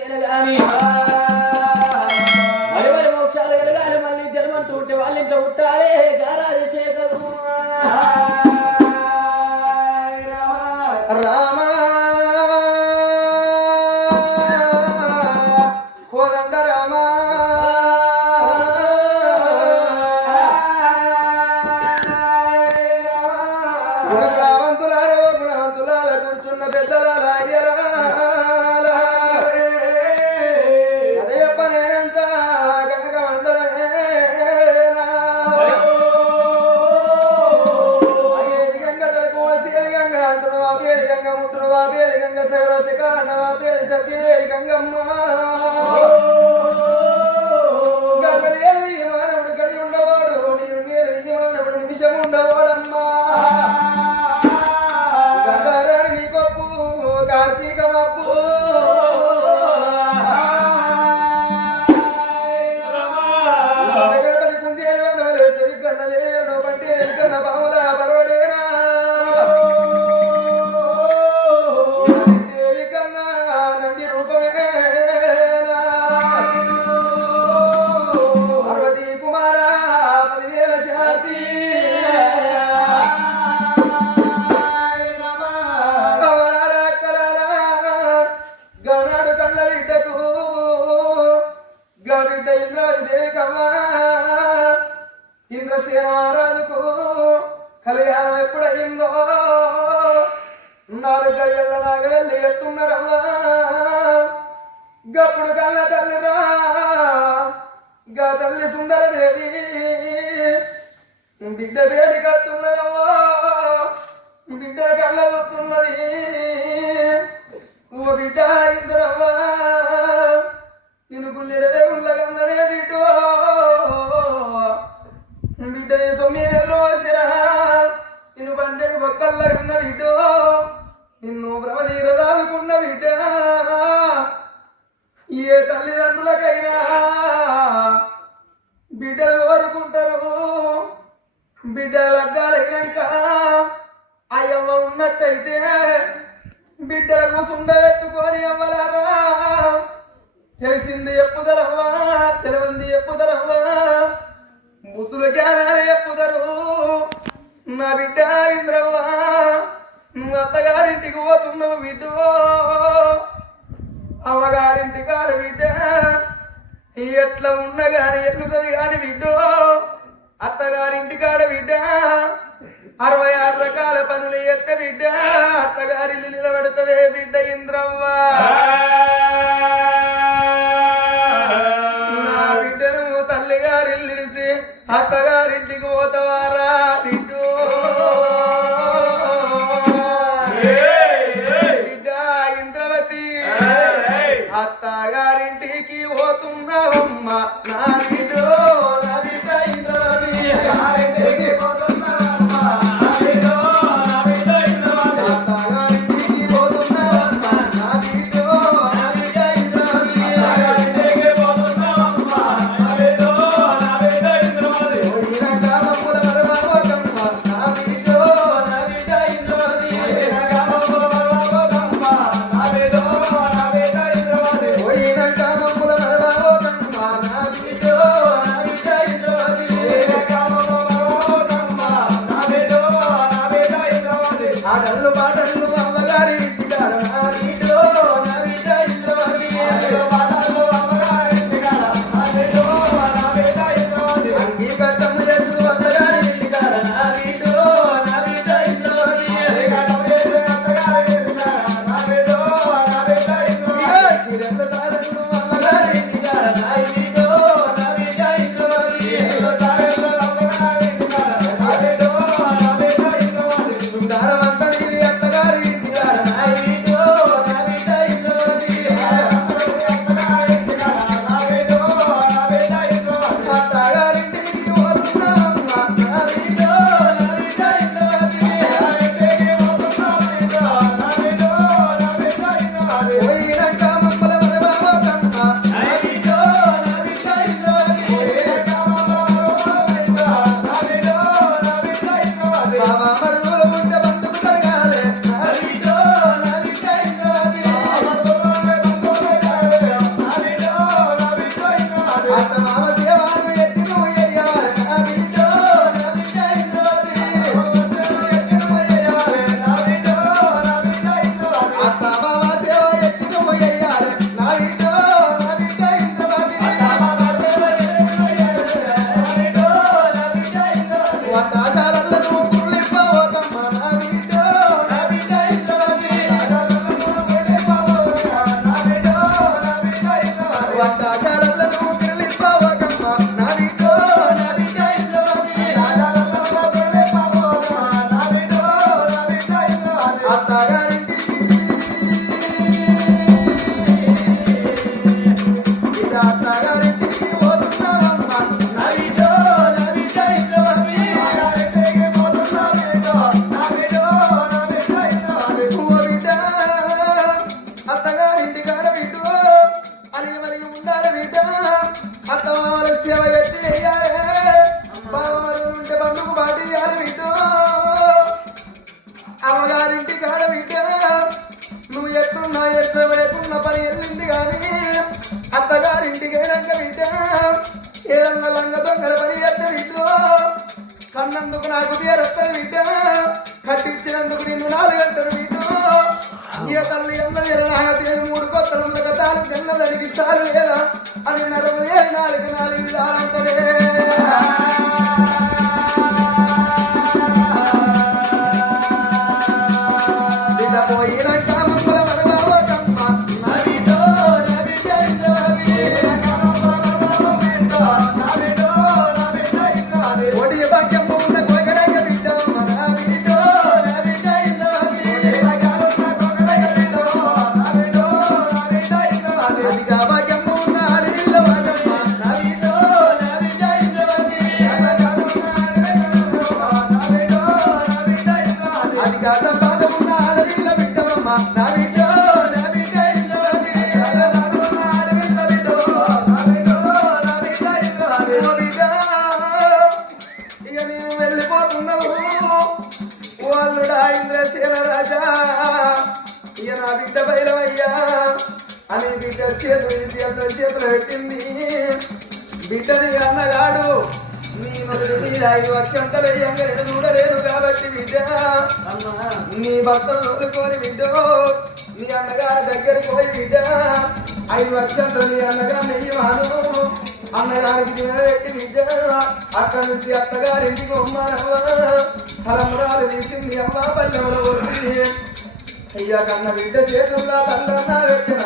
తేనగాని మరి మరి మోక్షాలు ఎదగాలి మళ్ళీ జన్మంటూ ఉంటే వాళ్ళ ఇంట్లో ఉంటారే గారాజశేఖరు బిడ్డ ఇంద్రాది దేవి ఇంద్రసేన మహారాజుకు కళ్యాణం ఎప్పుడైందో నాలుగు గడియల్ల నాగ వెళ్ళి ఎత్తున్నారమ్మా. గప్పుడు కళ్ళ తల్లిరా గా తల్లి సుందరదేవి. బిడ్డ వేడి కత్తున్నదమ్మా. బిడ్డలు కోరుకుంటారు బిడ్డల లగ్గాలైనాక అయ్యమ్మ ఉన్నట్టయితే బిడ్డలకు సుండబెట్టుకొని అవ్వలారా తెలిసింది ఎప్పుదరవ్వా తెలివింది ఎప్పుదరవ్వా బుద్ధుల జ్ఞానాలు ఎప్పుదరు నా బిడ్డ ఇంద్రవ్వా నువ్వు అత్తగారింటికి పోతున్నావు బిడ్డవో అమ్మగారింటి కాడ బిడ్డ ఎట్లా ఉన్న గాని ఎట్లుంటది గాని బిడ్డో అత్తగారింటి కాడ బిడ్డ అరవై ఆరు రకాల పనులు ఎత్త బిడ్డ అత్తగారిల్లు నిలబెడతవే బిడ్డ ఇంద్రవ్వా. నా బిడ్డను తల్లిగారిల్లిడిసి అత్తగారు amar i got tarara. ఏ తల్లి ఎన్నదేవి మూడు కొత్తలు ఉండగా దానికి లేదా? అని నడవలే నాలుగు నాలుగు విధాలంతలే అని బిడ్డ చేతులు చేతులు చేతులు పెట్టింది. బిడ్డని అన్నగాడు నీ మొదటి మీద ఐదు అక్షంతలు అయ్యాక రెండు చూడలేదు కాబట్టి బిడ్డ. నీ భర్తను చదువుకొని బిడ్డ నీ అన్నగారి దగ్గరికి పోయి బిడ్డ. ఐదు అక్షంతలు నీ అన్నగారు నెయ్యవాను అన్నగారికి తినబెట్టి బిడ్డ. అక్కడి నుంచి అత్తగారింటికి ఉమ్మానవ్వ తలమురాలు తీసింది అమ్మ పల్లెములో వస్తుంది అయ్యా కన్న బిడ్డ చేతుల్లో తల్లన్నా పెట్టిన